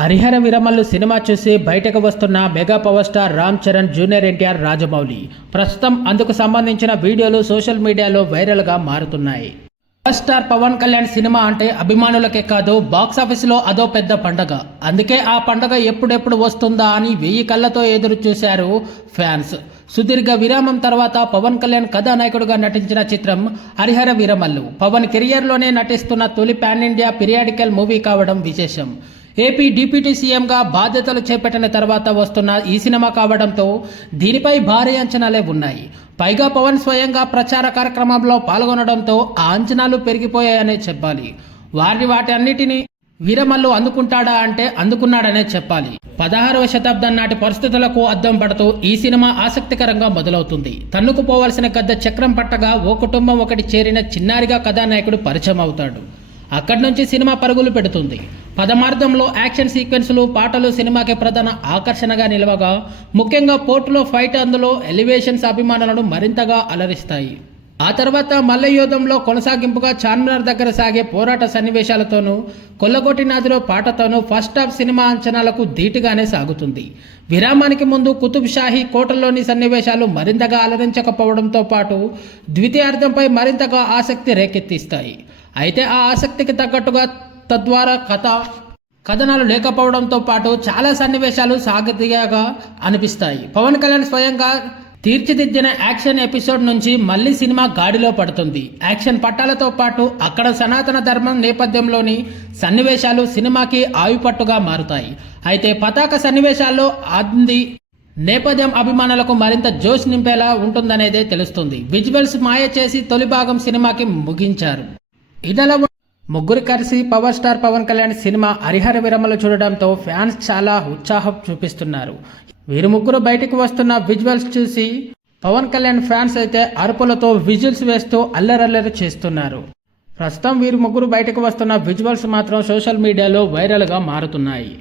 Harihara Veeramallu cinema చూసి బయటకు వస్తున్న mega power star Ram Charan junior NTR Rajamouli. ప్రస్తుతం అందుకు సంబంధించిన వీడియోలు సోషల్ మీడియాలో వైరల్గా మారుతున్నాయి. Power star Pawan Kalyan cinema అంటే అభిమానులకే కాదు బాక్స్ అదో పెద్ద పండగ. అందుకే ఆ పండగ ఎప్పుడెప్పుడు వస్తుందా అని వెయ్యి కళ్ళతో ఎదురు చూశారు ఫ్యాన్స్. సుదీర్ఘ విరామం తర్వాత పవన్ కళ్యాణ్ కథానాయకుడిగా నటించిన చిత్రం హరిహర వీరమల్లు. పవన్ కెరియర్లోనే నటిస్తున్న తొలి పాన్ ఇండియా పిరియాడికల్ మూవీ కావడం విశేషం. ఏపీ డిప్యూటీ సీఎంగా బాధ్యతలు చేపట్టిన తర్వాత వస్తున్న ఈ సినిమా కావడంతో దీనిపై భారీ అంచనాలే ఉన్నాయి. పైగా పవన్ స్వయంగా ప్రచార కార్యక్రమంలో పాల్గొనడంతో ఆ అంచనాలు పెరిగిపోయాయనే చెప్పాలి. వారిని వాటి అన్నిటినీ వీరమల్లు అందుకుంటాడా అంటే అందుకున్నాడనే చెప్పాలి. పదహారవ శతాబ్దం నాటి పరిస్థితులకు అద్దం పడుతూ ఈ సినిమా ఆసక్తికరంగా మొదలవుతుంది. తన్నుకుపోవలసిన గద్ద చక్రం పట్టగా ఓ కుటుంబం ఒకటి చేరిన చిన్నారిగా కథానాయకుడు పరిచయం అవుతాడు అక్కడి నుంచి సినిమా పరుగులు పెడుతుంది. పదమార్థంలో యాక్షన్ సీక్వెన్స్లు పాటలు సినిమాకి ప్రధాన ఆకర్షణగా నిలవగా ముఖ్యంగా పోర్టులో ఫైట్ అందులో ఎలివేషన్స్ అభిమానులను మరింతగా అలరిస్తాయి. ఆ తర్వాత మల్లయుద్ధంలో కొనసాగింపుగా చార్మినార్ దగ్గర సాగే పోరాట సన్నివేశాలతోనూ కొల్లగొట్టి నాదిలో పాటతోనూ ఫస్ట్ హాఫ్ సినిమా అంచనాలకు ధీటుగానే సాగుతుంది. విరామానికి ముందు కుతుబ్ షాహీ కోటలోని సన్నివేశాలు మరింతగా అలరించకపోవడంతో పాటు ద్వితీయార్థంపై మరింతగా ఆసక్తి రేకెత్తిస్తాయి. అయితే ఆ ఆసక్తికి తగ్గట్టుగా తద్వారా కథ కథనాలు లేకపోవడంతో పాటు చాలా సన్నివేశాలు సాగతీయగా అనిపిస్తాయి. పవన్ కళ్యాణ్ స్వయంగా తీర్చిదిద్దిన యాక్షన్ ఎపిసోడ్ నుంచి మళ్ళీ సినిమా గాడిలో పడుతుంది. యాక్షన్ పట్టాలతో పాటు అక్కడ సనాతన ధర్మం నేపథ్యంలోని సన్నివేశాలు సినిమాకి ఆయుపట్టుగా మారుతాయి. అయితే పతాక సన్నివేశాల్లో అంది నేపథ్యం అభిమానులకు మరింత జోష్ నింపేలా ఉంటుందనేదే తెలుస్తుంది. విజువల్స్ మాయ చేసి తొలి భాగం సినిమాకి ముగించారు. ఇదలా ముగ్గురు కలిసి power star Pawan Kalyan cinema Harihara విరమలు చూడడంతో ఫ్యాన్స్ చాలా ఉత్సాహం చూపిస్తున్నారు. వీరు ముగ్గురు బయటకు వస్తున్న విజువల్స్ చూసి పవన్ కళ్యాణ్ ఫ్యాన్స్ అయితే అరుపులతో విజువల్స్ వేస్తూ అల్లరల్లరి చేస్తున్నారు. ప్రస్తుతం వీరు ముగ్గురు బయటకు వస్తున్న విజువల్స్ మాత్రం సోషల్ మీడియాలో వైరల్గా మారుతున్నాయి.